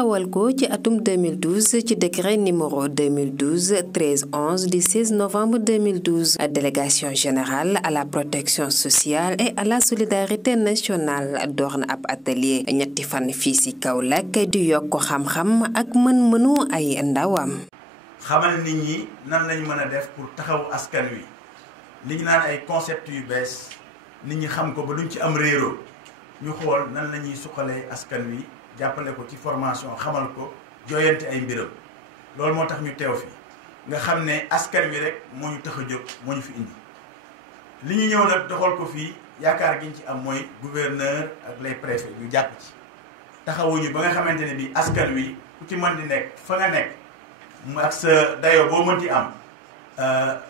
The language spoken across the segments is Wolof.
taxawal ko ci atum 2012 ci décret numéro 2012-1311 du 16 novembre 2012 délégation générale à la protection sociale et à la solidarité nationale door na ab atelier ñetti fan fii ci Kaolack di yokk xam-xam ak mën-mënu ay ndawam. xamal nit ñi nan lañ mën a def pour taxaw askan wi li ñu naan ay concept yu bees nit ñi xam ko ba duñ ci am réero ñu xool nan la ñuy suqalee askan wi jàppale ko ci formation xamal ko jooyante ay mbiram loolu moo tax ñu teew fi nga xam ne askan wi rek moo ñu tax a jóg moo ñu fi indi li ñu ñëw nag doxal ko fii yaakaar gi ñu ci am mooy gouverneur ak les préfets ñu jàpp ci taxawuñu ba nga xamante ne bii askan wi ku ci mën di nekk fa nga nekk mu ak sa dayoo boo mënti am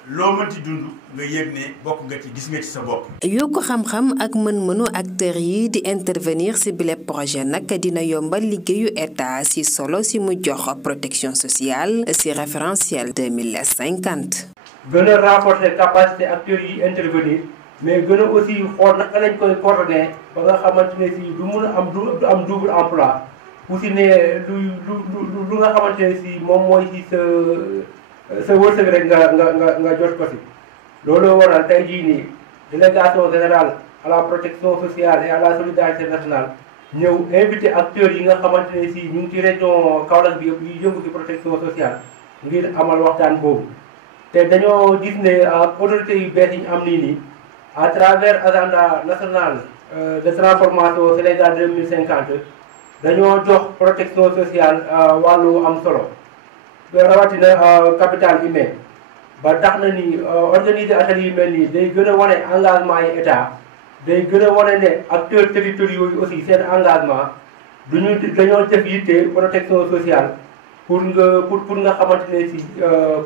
loo mënti dund nga yëg ne bokk nga ci gis nga ci sa bopp. yokk xam-xam ak mën-mënu acteurs yi di intervenir ci bile projet nag dina yombal liggéeyu état ci solo ci mu jox protection sociale ci référentiel 2050. gën a renforcer capacité acteurs yi intervenir mais gën a aussi xool naka lañ koy coordonner ba nga xamante ne ci du mun a am du am double emploi aussi ne lu nga xamante ne ci moom mooy ci sa wërsëg rek nga jot ko ci loolu waral tey jii nii délégation générale à la protection sociale et à la solidarité nationale ñëw invité acteurs yi nga xamante ne ci ñu ngi ci région Kaolack bi yëpp yi yëngu ci protection sociale ngir amal waxtaan boobu te dañoo gis ne autorités yu bees yi ñu am nii à travers agenda national de transformation Sénégal 2050 dañoo jox protection sociale wàllu am solo rawatina capital humain ba tax na ni organiser atelier yu mel nii day gën a wane engagement yi état day gën a wane ne acteurs territoriaux yi aussi seen engagement dañoo def yitte protection sociale pour nga xamante ne ci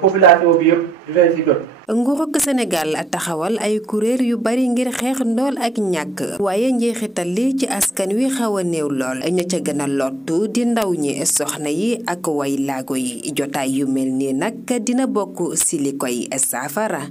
population bi yëpp dinañ ci jot. nguurug Sénégal taxawal ay kuréel yu bari ngir xeex ndool ak ñàkk waaye njeexital li ci askan wi xaw a néew lool ña ca gën a lottu di ndaw ñi soxna yi ak way laago yi jotaay yu mel nii nag dina bokk ci li koy saafara.